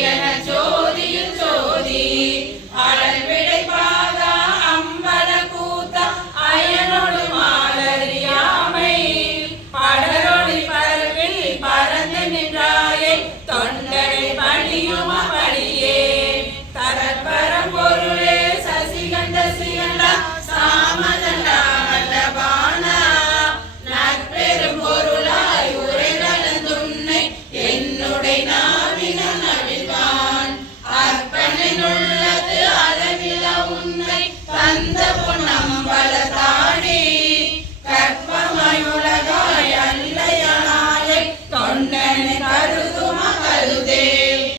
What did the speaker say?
தூயன ஜோதியில் ஜோதி அடல்விடைப்பாக அம்பல கூத்த அயனோடு மாலறியாமை படரொளி பரவில் பறந்து நின்றாயை தொண்டரை பணியும்